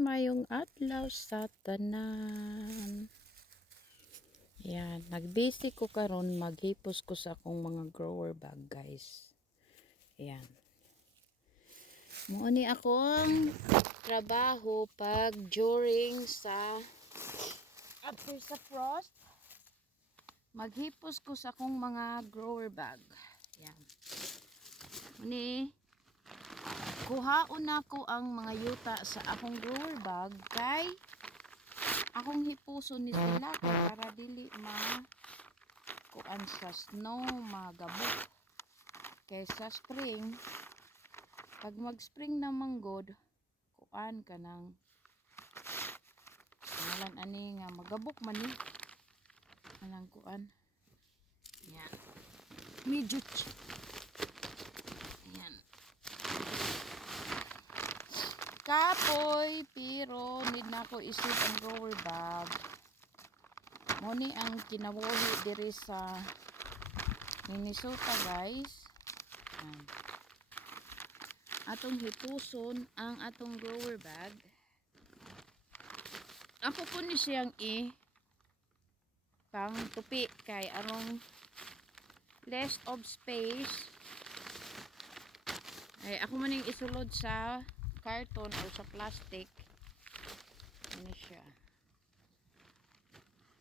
mayong adlaw sa tanan. Yan, nagbisi ko karon, maghipos ko sa akong mga grower bag, guys. Yan. Muni akong trabaho pag during sa after sa frost. Maghipos ko sa akong mga grower bag. Yan. Muni kuhaon ako ang mga yuta sa akong grower bag kay akong hipuson ni sila para dili kuan sa snow magabok. Kay sa spring, pag mag spring na manggod, kuan ka ng ngalan ani nga magabok man ni anang kuan. Yan. Medyo yan. Kapoy, pero need na ko isip ang grower bag. Muni ang kinabuhi diri sa Minnesota, guys. Atong hipuson ang atong grower bag. Ako po ni siyang pang tupi kay arong less of space. Ay ako maning isulod sa carton o sa plastic. Ano siya?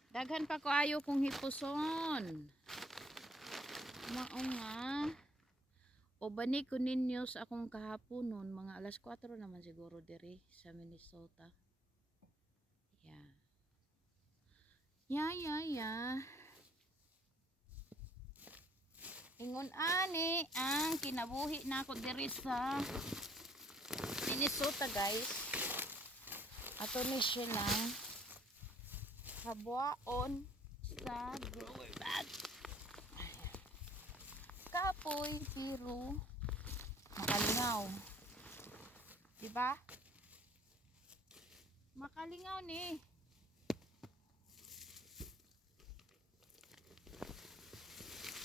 Daghan pa ko ayo kung hipuson. Mao nga. O bani ko ninyo sa akong kahaponon, mga alas 4 naman siguro diri sa Minnesota. Yeah. Ingon ani ang kinabuhi na ako diri sa Minnesota, guys. Ato ni siya ng habuaon sa grower bag. Kapoy pero makalingaw. Diba? Makalingaw ni.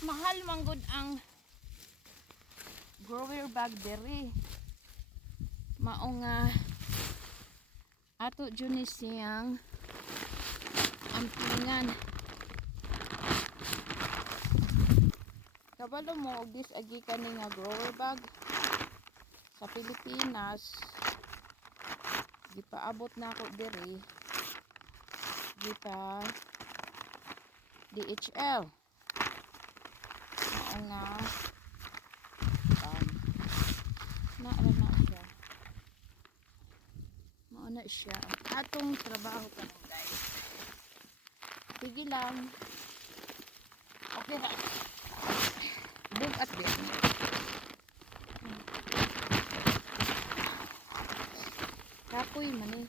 Mahal manggod ang grower bag diri. Mao nga ato jud ni siyang amplingan. Kabalo mo og agi kani nga grower bag sa Pilipinas. Gipaabot na ako diri. Gipa DHL. Mao nga na siya atong trabaho karon, guys. Sige lang. Okay ra. Big at big. Kapoy man eh.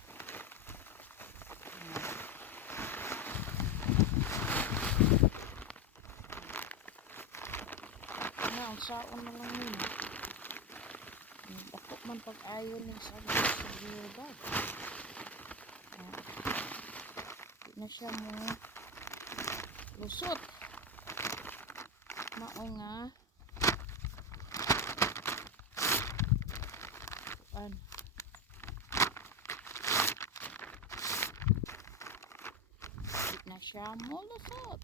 Ang saon na lang yun. Bako man pag-ayon ng sabay sa bag. Di na siya mo lusot. Mao nga kuan. Di na siya mo lusot.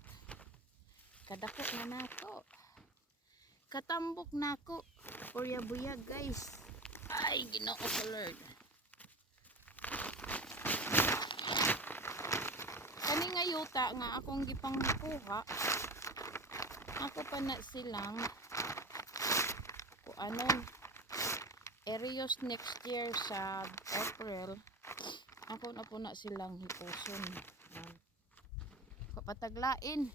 Kadako na nato. Katambok na ako. Buya-buya, guys. Ay, Ginoo sa Lord. Kani nga yuta nga akong gipang kuha. Ako pa na silang kuanon Erios next year sa April. Ako na po na silang hipuson. Kapataglain.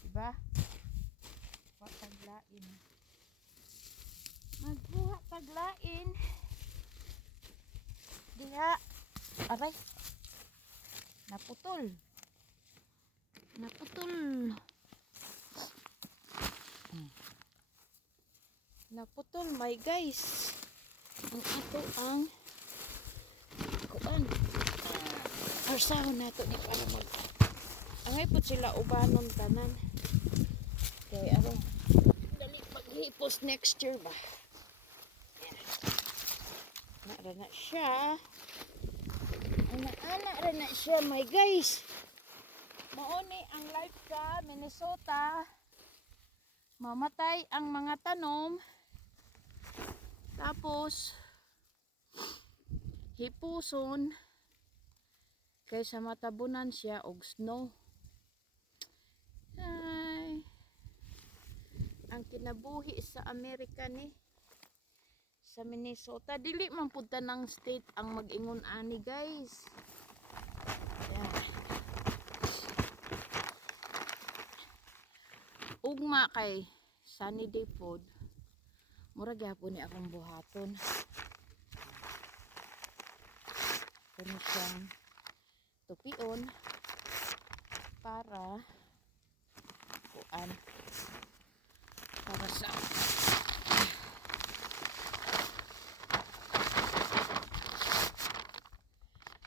Diba? Taglain. Magbuha taglain. Diha. Aray. Naputol. Naputol, my guys. Ang ato ang kuan. Arsahon nato ni para mag. Angay po sila ubanon tanan. Kay dali maghipos next year ba. Ara na siya. Ana ra na siya, my guys. Mauni ang life sa Minnesota. Mamatay ang mga tanom. Tapos hipuson kaysa matabunan siya og snow. Ay, ang kinabuhi sa Amerika ni sa Minnesota, dili man pud tanang state ang mag-ingon ani, guys. Ayan. Ugma kay sunny day pod, mura gyapon ni akong buhaton. Kani siyang tupion para kuan, para sa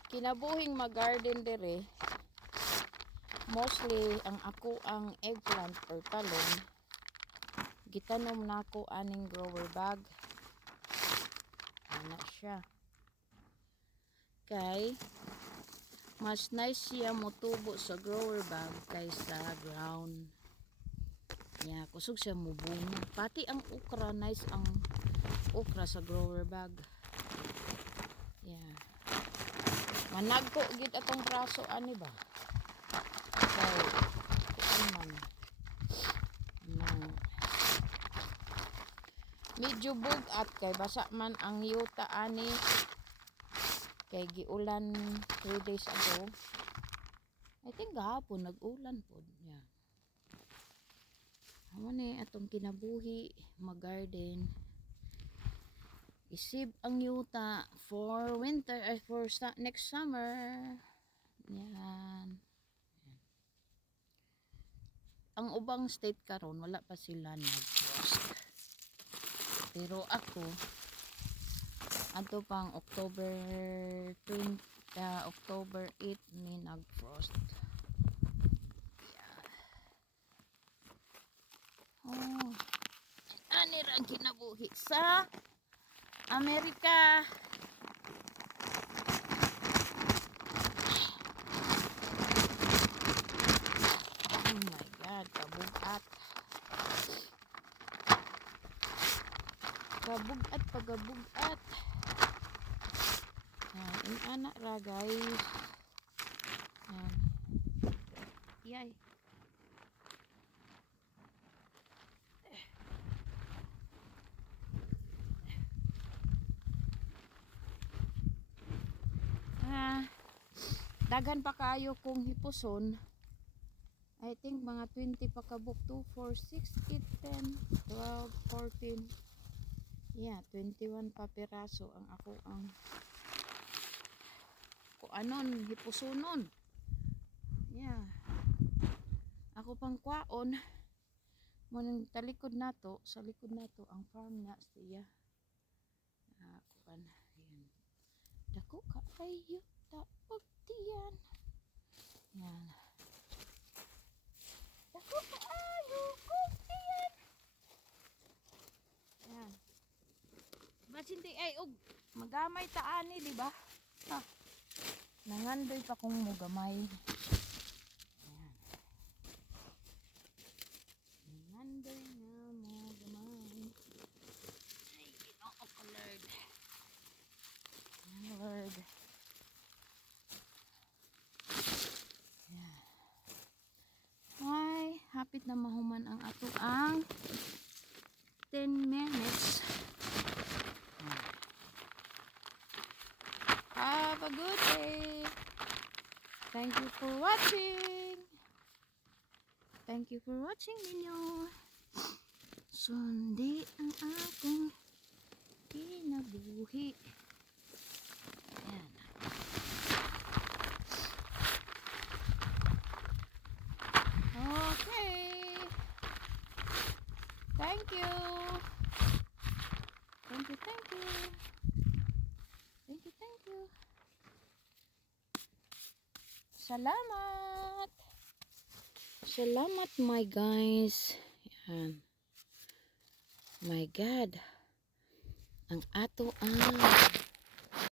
kinabuhing mag-garden dire. Mostly ang ako ang eggplant or talong gitanom na ako aning grower bag. Ana siya. Kay mas nice siya motubo sa grower bag kaysa ground. Yeah, kusog siya mubunga. Pati ang okra, nice ang okra sa grower bag. Yeah. Managko gid atong braso ani ba? Kay man medyo bugat kay basa man ang yuta ani kay giulan 3 days ago. I think gahapon nag-ulan pod. Yeah. Amo ni atong kinabuhi mag-garden. Isib ang yuta for winter ay for next summer. Yan. Ang ubang state karon wala pa sila nag-frost. Pero ako adto pang October 20, October 8 ni nag-frost. Yeah. Oh. Ani ra kinabuhi sa Amerika. Oh my God, kabugat. Kabugat, pagabugat. Yan, inaana ra guys. Yan. Yay. Daghan pa kayo kung hipuson. I think mga 20 pa kabuk. 2, 4, 6, 8, 10, 12, 14. Yeah, 21 pa piraso ang ako ang kuanon, hipusonon. Yeah. Ako pang kwaon. Munang talikod nato, sa likod nato ang farm na siya. Kuan. Yan. Dako ka kayo ta pagtiyan. Yan. Dako ka ayo pagtiyan. Yan. Basinti ay og magamay ta ani, di ba? Ha. Nangandoy pa kung mugamay. Yan. Nangandoy na mugamay. Ay, Ginoo ko Lord. Lord. Yeah. Ay, hapit na mahuman ang ato ang 10 minutes. Have a good day. Thank you for watching. Thank you for watching ninyo. Sundi ang akong kinabuhi. Ayan. Okay. Thank you. Thank you, thank you. Thank you, thank you. Salamat. Salamat, my guys. Yan. My God. Ang ato ang